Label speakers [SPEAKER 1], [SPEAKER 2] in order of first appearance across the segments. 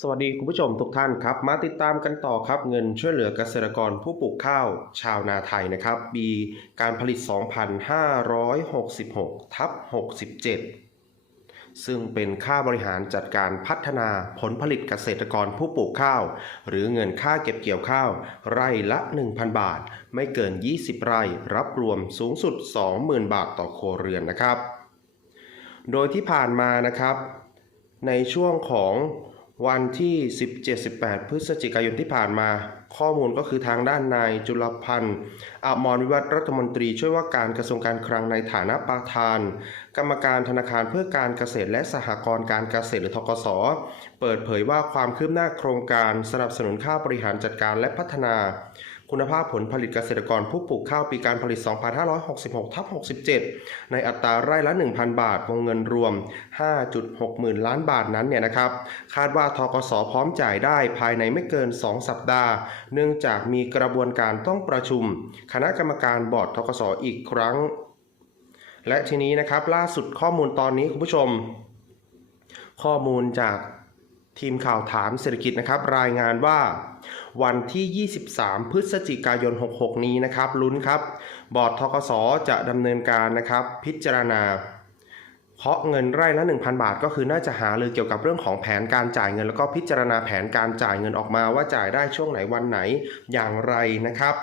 [SPEAKER 1] สวัสดีคุณผู้ชมทุกท่านครับ มาติดตามกันต่อครับ เงินช่วยเหลือเกษตรกรผู้ปลูกข้าวชาวนาไทยนะครับปีการผลิต 2566 ทับ 67 ซึ่งเป็นค่าบริหารจัดการพัฒนาผลผลิตเกษตรกรผู้ปลูกข้าว หรือเงินค่าเก็บเกี่ยวข้าว ไร่ละ 1,000 บาท ไม่เกิน 20 ไร่ รับรวมสูงสุด 20,000 บาทต่อครัวเรือนนะครับ โดยที่ผ่านมานะครับ ในช่วงของ วันที่ 17-18 พฤศจิกายนที่ผ่านมา ข้อมูลก็คือทางด้านนายจุลพันธ์อมรวิวัฒนรัฐมนตรีช่วยว่าการกระทรวงการคลังในฐานะประธาน กรรมการธนาคารเพื่อการเกษตรและสหกรณ์การเกษตรหรือทกส เปิดเผยว่าความคืบหน้าโครงการสนับสนุนค่าบริหารจัดการและพัฒนา คุณภาพผลผลิตเกษตรกรผู้ปลูกข้าวปีการผลิต 2566ทับ67 ในอัตราไร่ละ 1,000 บาท วงเงินรวม 5.6 หมื่นล้านบาทนั้นเนี่ยนะครับ คาดว่าทกสพร้อมจ่ายได้ภายในไม่เกิน 2 สัปดาห์ เนื่องจากมีกระบวนการต้องประชุม คณะกรรมการบอร์ดทกสอีกครั้ง และทีนี้นะครับล่าสุดข้อมูลตอนนี้คุณผู้ชม ข้อมูลจาก ทีมข่าวถามเศรษฐกิจนะครับรายงานว่า วันที่ 23 พฤศจิกายน 66 นี้นะครับลุ้นครับ บอร์ดทกสจะดำเนินการนะครับ พิจารณาเคาะเงินไร่ละ 1,000 บาท ก็คือน่าจะหาเลยเกี่ยวกับเรื่องของแผนการจ่ายเงิน แล้วก็พิจารณาแผนการจ่ายเงินออกมาว่าจ่ายได้ช่วงไหนวันไหนอย่างไรนะครับ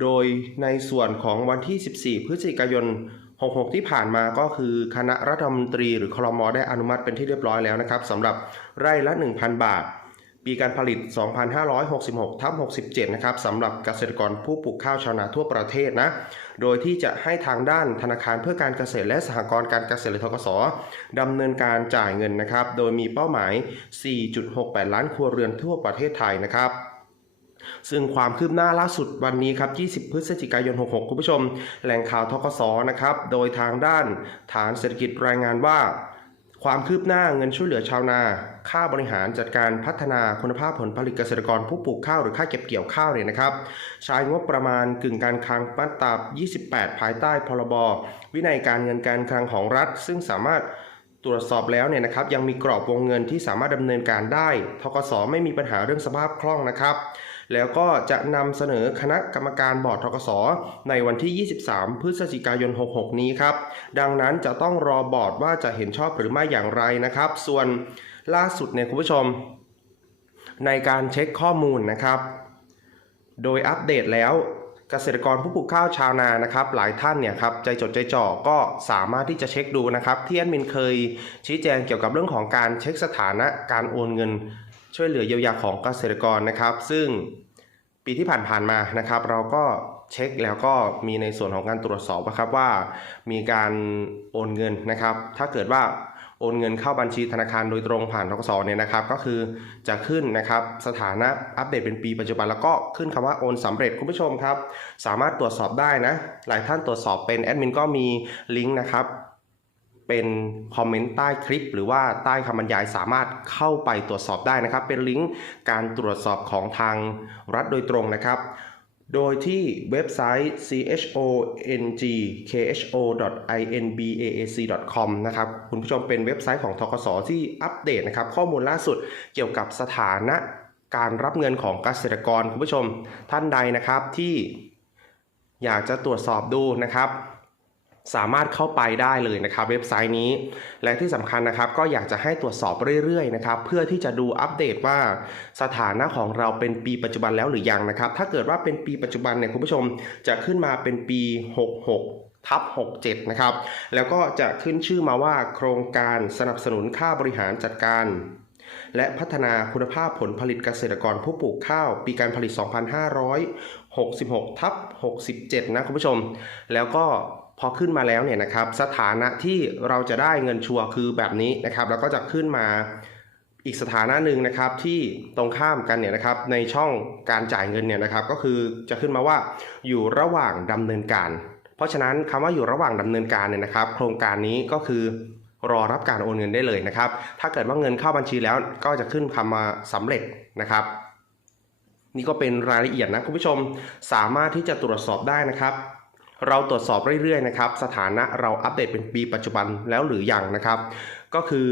[SPEAKER 1] โดยในส่วนของวันที่ 14 พฤศจิกายน 66 ที่ผ่านมาก็คือคณะรัฐมนตรีหรือคลมได้อนุมัติเป็นที่เรียบร้อยแล้วนะครับสำหรับไร่ละ 1,000 บาท ปีการผลิต 2566ทับ67 นะครับสำหรับเกษตรกรผู้ปลูกข้าวชาวนาทั่วประเทศนะ โดยที่จะให้ทางด้านธนาคารเพื่อการเกษตรและสหกรณ์การเกษตรหรือทกสดำเนินการจ่ายเงินนะครับ โดยมีเป้าหมาย 4.68 ล้านครัวเรือนทั่วประเทศไทยนะครับ ซึ่งความคืบหน้าล่าสุดวันนี้ครับ 20 พฤศจิกายน 66 คุณผู้ชม แหล่งข่าวทกสนะครับ โดยทางด้านฐานเศรษฐกิจรายงานว่าความคืบหน้าเงินช่วยเหลือชาวนา ค่าบริหารจัดการพัฒนาคุณภาพผลผลิตเกษตรกรผู้ปลูกข้าวหรือค่าเก็บเกี่ยวข้าวเนี่ยนะครับ ใช้งบประมาณกึ่งการคลังมาตรา28 ภายใต้พรบ วินัยการเงินการคลังของรัฐ ซึ่งสามารถ ตรวจสอบแล้วเนี่ยนะครับยังมีกรอบวงเงินที่สามารถดำเนินการได้ทกสไม่มีปัญหาเรื่องสภาพคล่องนะครับ แล้วก็จะนำเสนอคณะกรรมการบอร์ดทกสในวันที่ 23 พฤศจิกายน 66 นี้ครับ ดังนั้นจะต้องรอบอร์ดว่าจะเห็นชอบหรือไม่อย่างไรนะครับ ส่วนล่าสุดเนี่ยคุณผู้ชม ในการเช็คข้อมูลนะครับ โดยอัปเดตแล้ว เกษตรกรผู้ปลูกข้าวชาวนานะครับ หลายท่านเนี่ยครับใจจดใจจ่อก็สามารถที่จะเช็คดูนะครับ ที่แอดมินเคยชี้แจงเกี่ยวกับเรื่องของการเช็คสถานะการโอนเงิน ช่วยเหลือเยียวยาของเกษตรกรนะครับ ซึ่งปีที่ผ่านๆมานะครับ เราก็เช็คแล้วก็มีในส่วนของการตรวจสอบนะครับว่ามีการโอนเงินนะครับ ถ้าเกิดว่า โอนเงินเข้าบัญชีธนาคารโดยตรงผ่านทกสเนี่ยนะครับ ก็คือจะขึ้นนะครับสถานะอัปเดตเป็นปีปัจจุบันแล้วก็ขึ้นคำว่าโอนสำเร็จคุณผู้ชมครับ สามารถตรวจสอบได้นะ หลายท่านตรวจสอบเป็นแอดมินก็มีลิงก์นะครับเป็นคอมเมนต์ใต้คลิป หรือว่าใต้คำบรรยายสามารถเข้าไปตรวจสอบได้นะครับ เป็นลิงก์การตรวจสอบของทางรัฐโดยตรงนะครับ โดยที่เว็บไซต์ chongkho.inbaac.com นะครับคุณผู้ชมเป็นเว็บไซต์ของทกสที่อัปเดตนะครับข้อมูลล่าสุดเกี่ยวกับสถานะการรับเงินของเกษตรกรคุณผู้ชมท่านใดนะครับที่อยากจะตรวจสอบดูนะครับ สามารถเข้าไปได้เลยนะครับเว็บไซต์นี้ และที่สำคัญนะครับก็อยากจะให้ตรวจสอบเรื่อยๆนะครับเพื่อที่จะดูอัปเดตว่าสถานะของเราเป็นปีปัจจุบันแล้วหรือยังนะครับ ถ้าเกิดว่าเป็นปีปัจจุบันเนี่ยคุณผู้ชมจะขึ้นมาเป็นปี 66ทับ67 นะครับ แล้วก็จะขึ้นชื่อมาว่าโครงการสนับสนุนค่าบริหารจัดการ และพัฒนาคุณภาพผลผลิตเกษตรกรผู้ปลูกข้าว ปีการผลิต 2566 ทับ 67 นะคุณผู้ชม แล้วก็พอขึ้นมาแล้วเนี่ยนะครับ สถานะที่เราจะได้เงินชัวร์คือแบบนี้นะครับ แล้วก็จะขึ้นมาอีกสถานะหนึ่งนะครับที่ตรงข้ามกันเนี่ยนะครับในช่องการจ่ายเงินเนี่ยนะครับ ก็คือจะขึ้นมาว่าอยู่ระหว่างดำเนินการ เพราะฉะนั้นคำว่าอยู่ระหว่างดำเนินการเนี่ยนะครับ โครงการนี้ก็คือ รอรับการโอนเงินได้เลยนะครับ ถ้าเกิดว่าเงินเข้าบัญชีแล้วก็จะขึ้นคำมาสำเร็จนะครับ นี่ก็เป็นรายละเอียดนะคุณผู้ชมสามารถที่จะตรวจสอบได้นะครับ เราตรวจสอบเรื่อยๆนะครับ สถานะเราอัปเดตเป็นปีปัจจุบันแล้วหรือยังนะครับ ก็คือ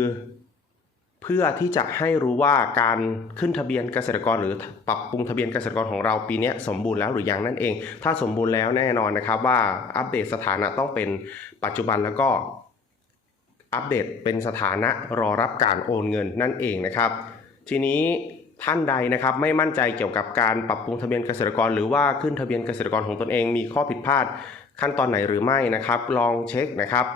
[SPEAKER 1] เพื่อที่จะให้รู้ว่าการขึ้นทะเบียนเกษตรกรหรือปรับปรุงทะเบียนเกษตรกรของเราปีนี้สมบูรณ์แล้วหรือยังนั่นเอง ถ้าสมบูรณ์แล้วแน่นอนนะครับว่าอัปเดตสถานะต้องเป็นปัจจุบันแล้วก็ อัปเดตเป็นสถานะรอรับการโอนเงินนั่นเองนะครับ ทีนี้ท่านใดนะครับไม่มั่นใจเกี่ยวกับการปรับปรุงทะเบียนเกษตรกร หรือว่าขึ้นทะเบียนเกษตรกรของตนเองมีข้อผิดพลาดขั้นตอนไหนหรือไม่นะครับ ลองเช็คนะครับ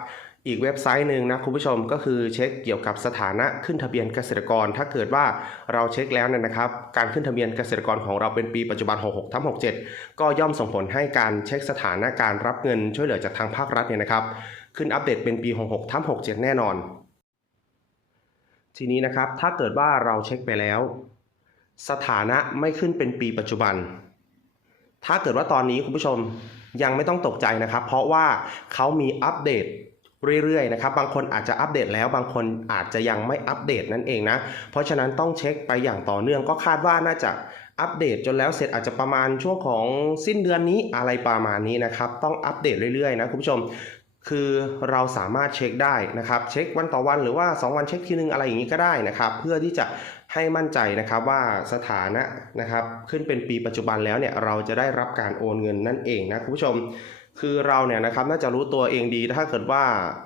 [SPEAKER 1] อีกเว็บไซต์หนึ่งนะคุณผู้ชมก็คือเช็คเกี่ยวกับสถานะขึ้นทะเบียนเกษตรกร ถ้าเกิดว่าเราเช็คแล้วเนี่ยนะครับ การขึ้นทะเบียนเกษตรกรของเราเป็นปีปัจจุบัน 66ทับ67 ก็ย่อมส่งผลให้การเช็คสถานะการรับเงินช่วยเหลือจากทางภาครัฐเนี่ยนะครับ ขึ้นอัปเดตเป็นปี 66ทับ67 แน่นอน ทีนี้นะครับถ้าเกิดว่าเราเช็คไปแล้ว สถานะไม่ขึ้นเป็นปีปัจจุบัน ถ้าเกิดว่าตอนนี้คุณผู้ชมยังไม่ต้องตกใจนะครับ เพราะว่าเขามีอัปเดตเรื่อยๆนะครับบางคนอาจจะอัปเดตแล้วบางคนอาจจะยังไม่อัปเดตนั่นเองนะ เพราะฉะนั้นต้องเช็คไปอย่างต่อเนื่องก็คาดว่าน่าจะอัปเดตจนแล้วเสร็จอาจจะประมาณช่วงของสิ้นเดือนนี้อะไรประมาณนี้นะครับ ต้องอัปเดตเรื่อยๆนะคุณผู้ชม คือเราสามารถเช็คได้นะครับเช็ควันต่อวันหรือว่า 2 วันเช็คทีนึงอะไรอย่างนี้ก็ได้นะครับ เพื่อที่จะให้มั่นใจนะครับว่าสถานะนะครับขึ้นเป็นปีปัจจุบันแล้วเนี่ยเราจะได้รับการโอนเงินนั่นเองนะคุณผู้ชม คือเราเนี่ยนะครับน่าจะรู้ตัวเองดีถ้าเกิดว่า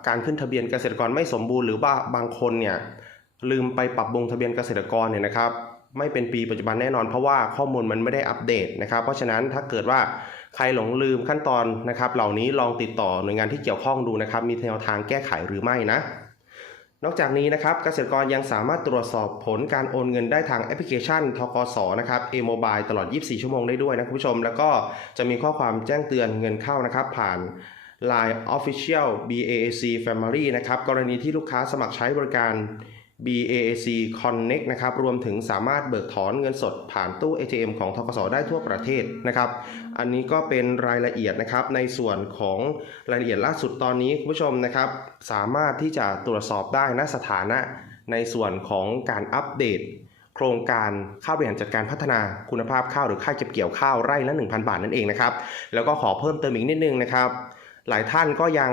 [SPEAKER 1] การขึ้นทะเบียนเกษตรกรไม่สมบูรณ์หรือว่าบางคนเนี่ยลืมไปปรับปรุงทะเบียนเกษตรกรเนี่ยนะครับ ไม่เป็นปีปัจจุบันแน่นอน เพราะว่าข้อมูลมันไม่ได้อัปเดตนะครับ เพราะฉะนั้นถ้าเกิดว่าใครหลงลืมขั้นตอนนะครับ เหล่านี้ลองติดต่อหน่วยงานที่เกี่ยวข้องดูนะครับ มีแนวทางแก้ไขหรือไม่นะ นอกจากนี้นะครับเกษตรกรยังสามารถตรวจสอบผลการโอนเงินได้ทางแอปพลิเคชันทกสนะครับ A-Mobile ตลอด 24 ชั่วโมงได้ด้วยนะคุณผู้ชม แล้วก็จะมีข้อความแจ้งเตือนเงินเข้านะครับผ่าน Line Official BAAC Family นะครับกรณีที่ลูกค้าสมัครใช้บริการ BAC Connect นะครับ รวมถึงสามารถเบิกถอนเงินสดผ่านตู้ ATM ของทกสได้ทั่วประเทศนะครับ อันนี้ก็เป็นรายละเอียดนะครับ ในส่วนของรายละเอียดล่าสุดตอนนี้คุณผู้ชมนะครับ สามารถที่จะตรวจสอบได้นะสถานะ ในส่วนของการอัปเดต โครงการข้าวบริหารจัดการพัฒนาคุณภาพข้าวหรือค่าเก็บเกี่ยวข้าวไร่ละ 1,000 บาทนั่นเองนะครับ แล้วก็ขอเพิ่มเติมอีกนิดนึงนะครับ หลายท่านก็ยัง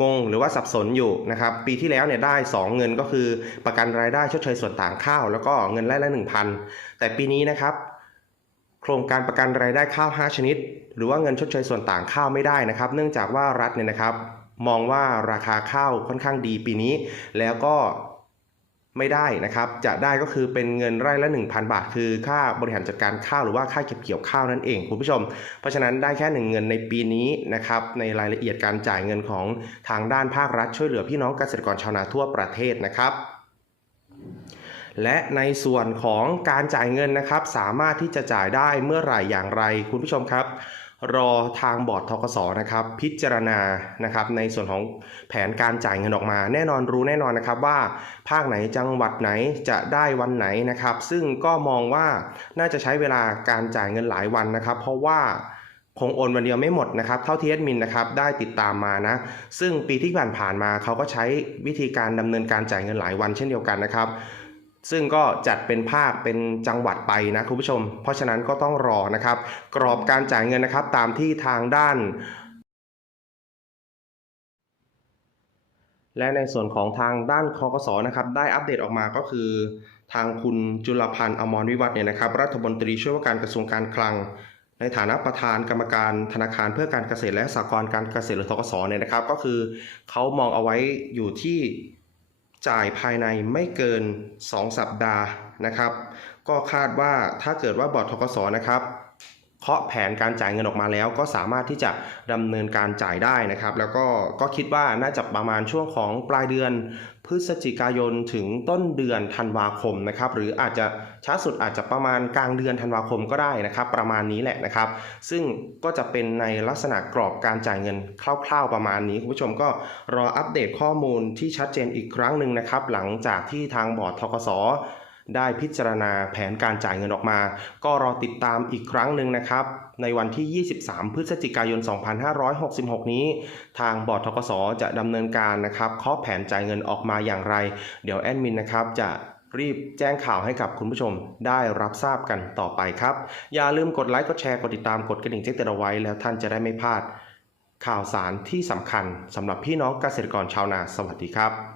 [SPEAKER 1] งงหรือว่าสับสนอยู่นะครับ ปีที่แล้วเนี่ยได้ 2 เงินก็คือประกันรายได้ชดเชยส่วนต่างข้าว แล้วก็เงินไร่ละ 1,000 แต่ปีนี้นะครับ โครงการประกันรายได้ข้าว 5 ชนิด หรือว่าเงินชดเชยส่วนต่างข้าวไม่ได้นะครับ เนื่องจากว่ารัฐเนี่ยนะครับ มองว่าราคาข้าวค่อนข้างดีปีนี้ แล้วก็ ไม่ได้นะครับ จะได้ก็คือเป็นเงินไร่ละ 1,000 บาท คือค่าบริหารจัดการข้าวหรือว่าค่าเก็บเกี่ยวข้าวนั่นเองคุณผู้ชม เพราะฉะนั้นได้แค่หนึ่งเงินในปีนี้นะครับในรายละเอียดการจ่ายเงินของทางด้านภาครัฐช่วยเหลือพี่น้องเกษตรกรชาวนาทั่วประเทศนะครับและในส่วนของการจ่ายเงินนะครับ สามารถที่จะจ่ายได้เมื่อไหร่อย่างไร คุณผู้ชมครับ รอทางบอร์ดทกสนะครับพิจารณานะครับในส่วนของแผนการจ่ายเงินออกมา แน่นอนรู้แน่นอนนะครับว่าภาคไหนจังหวัดไหนจะได้วันไหนนะครับ ซึ่งก็มองว่าน่าจะใช้เวลาการจ่ายเงินหลายวันนะครับ เพราะว่าคงโอนวันเดียวไม่หมดนะครับ เท่าที่แอดมินนะครับได้ติดตามมานะ ซึ่งปีที่ผ่านผ่านๆมาเขาก็ใช้วิธีการดำเนินการจ่ายเงินหลายวันเช่นเดียวกันนะครับ ซึ่งก็จัดเป็นภาคเป็นจังหวัดไปนะคุณผู้ชม เพราะฉะนั้นก็ต้องรอนะครับ กรอบการจ่ายเงินนะครับตามที่ทางด้าน และในส่วนของทางด้านคอกสนะครับได้อัปเดตออกมาก็คือ ทางคุณจุลพันธ์อมรวิวัฒน์เนี่ยนะครับรัฐมนตรีช่วยว่าการกระทรวงการคลังในฐานะประธานกรรมการธนาคารเพื่อการเกษตรและสหกรณ์การเกษตรหรือทกสเนี่ยนะครับ ก็คือเขามองเอาไว้อยู่ที่ จ่ายภายในไม่เกิน 2 สัปดาห์นะครับ ก็คาดว่าถ้าเกิดว่าบอร์ดทกสนะครับ เคาะแผนการจ่ายเงินออกมาแล้ว ก็สามารถที่จะดำเนินการจ่ายได้นะครับ แล้วก็ก็คิดว่าน่าจะประมาณช่วงของปลายเดือน พฤศจิกายนถึงต้นเดือนธันวาคมนะครับ หรืออาจจะช้าสุดอาจจะประมาณกลางเดือนธันวาคมก็ได้นะครับ ประมาณนี้แหละนะครับ ซึ่งก็จะเป็นในลักษณะกรอบการจ่ายเงินคร่าว ๆ ประมาณนี้คุณผู้ชมก็รออัปเดตข้อมูลที่ชัดเจนอีกครั้งหนึ่งนะครับ หลังจากที่ทางบอร์ดทกส ได้พิจารณาแผนการจ่ายเงินออกมา ก็รอติดตามอีกครั้งหนึ่งนะครับ ในวันที่ 23 พฤศจิกายน 2566 นี้ ทางบอร์ดทกสจะดำเนินการนะครับเคาะแผนจ่ายเงินออกมาอย่างไร เดี๋ยวแอดมินนะครับจะรีบแจ้งข่าวให้กับคุณผู้ชมได้รับทราบกันต่อไปครับ อย่าลืมกดไลค์กดแชร์กดติดตามกดกระดิ่งแจ้งเตือนเอาไว้ แล้วท่านจะได้ไม่พลาดข่าวสารที่สำคัญสำหรับพี่น้องเกษตรกรชาวนาสวัสดีครับ